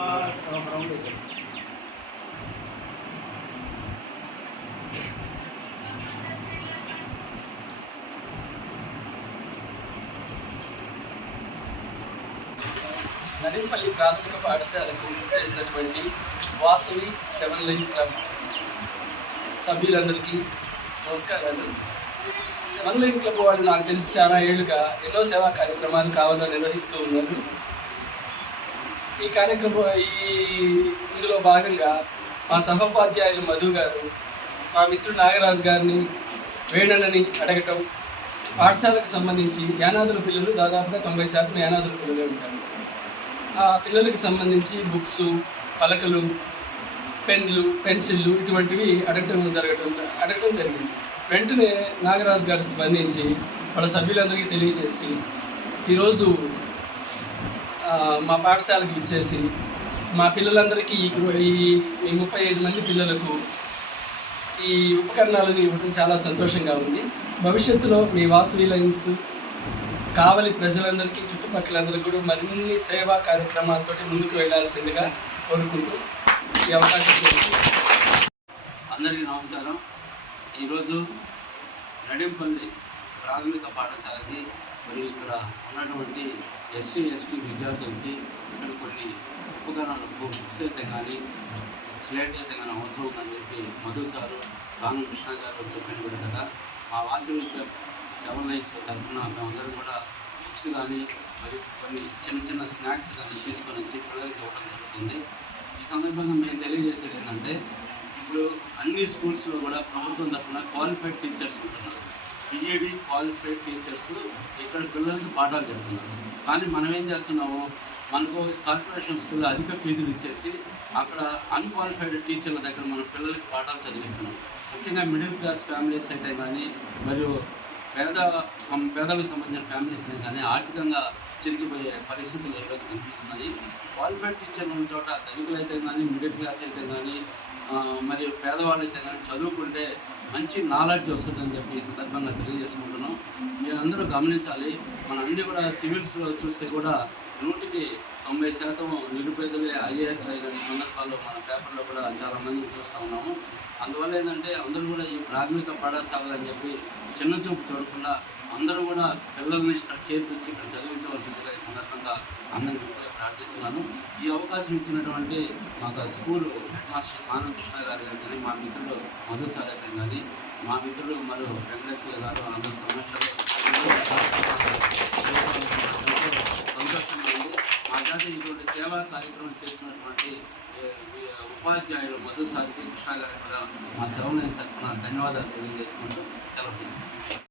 నడింపల్లి ప్రాథమిక పాఠశాలకు చేసినటువంటి వాసవి సెవెన్ లైన్ క్లబ్ సభ్యులందరికీ నమస్కారాలు. సెవెన్ లైన్ క్లబ్ వాళ్ళు నాకు తెలిసి చాలా ఏళ్ళుగా ఎన్నో సేవా కార్యక్రమాలు కావాలని నిర్వహిస్తూ ఉన్నారు. ఈ కార్యక్రమం ఈ ఇందులో భాగంగా మా సహోపాధ్యాయులు మధు గారు మా మిత్రుడు నాగరాజు గారిని వేణనని అడగటం పాఠశాలకు సంబంధించి యానాదుల పిల్లలు దాదాపుగా తొంభై శాతం యానాదుల పిల్లలే ఉంటారు. ఆ పిల్లలకు సంబంధించి బుక్స్ పలకలు పెన్లు పెన్సిళ్ళు ఇటువంటివి అడగటం జరగటం అడగటం జరిగింది. వెంటనే నాగరాజు గారు స్పందించి వాళ్ళ సభ్యులందరికీ తెలియజేసి ఈరోజు మా పాఠశాలకు ఇచ్చేసి మా పిల్లలందరికీ ఈ ఈ ముప్పై ఐదు మంది పిల్లలకు ఈ ఉపకరణాలను ఇవ్వడం చాలా సంతోషంగా ఉంది. భవిష్యత్తులో మీ వాసవి లైన్స్ కావలి ప్రజలందరికీ చుట్టుపక్కలందరికీ కూడా మరిన్ని సేవా కార్యక్రమాలతో ముందుకు వెళ్ళాల్సిందిగా కోరుకుంటూ ఈ అవకాశం అందరికీ నమస్కారం. ఈరోజు నడింపల్లి ప్రాథమిక పాఠశాలకి మరియు ఇక్కడ ఉన్నటువంటి ఎస్సీ ఎస్టీ విద్యార్థులకి ఇక్కడ కొన్ని ఉపకరణాలు బుక్స్ అయితే కానీ స్లేట్ అయితే కానీ అవసరం ఉందని చెప్పి మధు సారు సాను కృష్ణ గారు చెప్పిన విధంగా మా వాసవి యొక్క సెవెన్ లైన్స్ తరఫున మేమందరం కూడా బుక్స్ కానీ మరియు కొన్ని చిన్న చిన్న స్నాక్స్ కానీ తీసుకొని వచ్చి పిల్లలకి ఇవ్వడం జరుగుతుంది. ఈ సందర్భంగా మేము తెలియజేసేది ఏంటంటే ఇప్పుడు అన్ని స్కూల్స్లో కూడా ప్రభుత్వం తరఫున క్వాలిఫైడ్ టీచర్స్ ఉంటున్నారు. బిజెడి క్వాలిఫైడ్ టీచర్స్ ఇక్కడ పిల్లలకి పాఠాలు చెప్తున్నారు. కానీ మనం ఏం చేస్తున్నాము? మనకు కార్పొరేషన్ స్కూల్లో అధిక ఫీజులు ఇచ్చేసి అక్కడ అన్క్వాలిఫైడ్ టీచర్ల దగ్గర మన పిల్లలకి పాఠాలు చదివిస్తున్నాం. ముఖ్యంగా మిడిల్ క్లాస్ ఫ్యామిలీస్ అయితే కానీ మరియు పేద సం పేదలకు సంబంధించిన ఫ్యామిలీస్ కానీ ఆర్థికంగా చిరిగిపోయే పరిస్థితులు ఈరోజు కనిపిస్తున్నాయి క్వాలిఫైడ్ టీచర్లు ఉన్న చోట ధనికులు అయితే కానీ మిడిల్ క్లాస్ అయితే కానీ మరియు పేదవాళ్ళు అయితే కానీ చదువుకుంటే మంచి నాలెడ్జ్ వస్తుందని చెప్పి ఈ సందర్భంగా తెలియజేసుకుంటున్నాం. మీరందరూ గమనించాలి. మన అన్ని కూడా సివిల్స్లో చూస్తే కూడా నూటికి తొంభై శాతం నిరుపేదలే ఐఏఎస్ అయిన సందర్భాల్లో మన పేపర్లో కూడా చాలా మంది చూస్తూ ఉన్నాము. అందువల్ల ఏంటంటే అందరూ కూడా ఈ ప్రాథమిక పాఠశాలలు అని చెప్పి చిన్న చూపు చూడకుండా అందరూ కూడా పిల్లల్ని ఇక్కడ చేర్పించి ఇక్కడ చదివించవలసిందిగా ఈ సందర్భంగా అందరికీ కూడా ప్రార్థిస్తున్నాను. ఈ అవకాశం ఇచ్చినటువంటి మాకు school head master Sanam Krishna గారు కానీ మా మిత్రుడు మధు సార్ కానీ మా మిత్రుడు మరియు వెంకటేశ్వర గారు అందరూ సంతోషంగా ఉంది మా చేత ఇటువంటి సేవా కార్యక్రమం చేసినటువంటి ఉపాధ్యాయులు మధు సార్కి కృష్ణ గారు కూడా మా సేవల తరఫున ధన్యవాదాలు తెలియజేసుకుంటూ సెలవు తీసుకుంటాం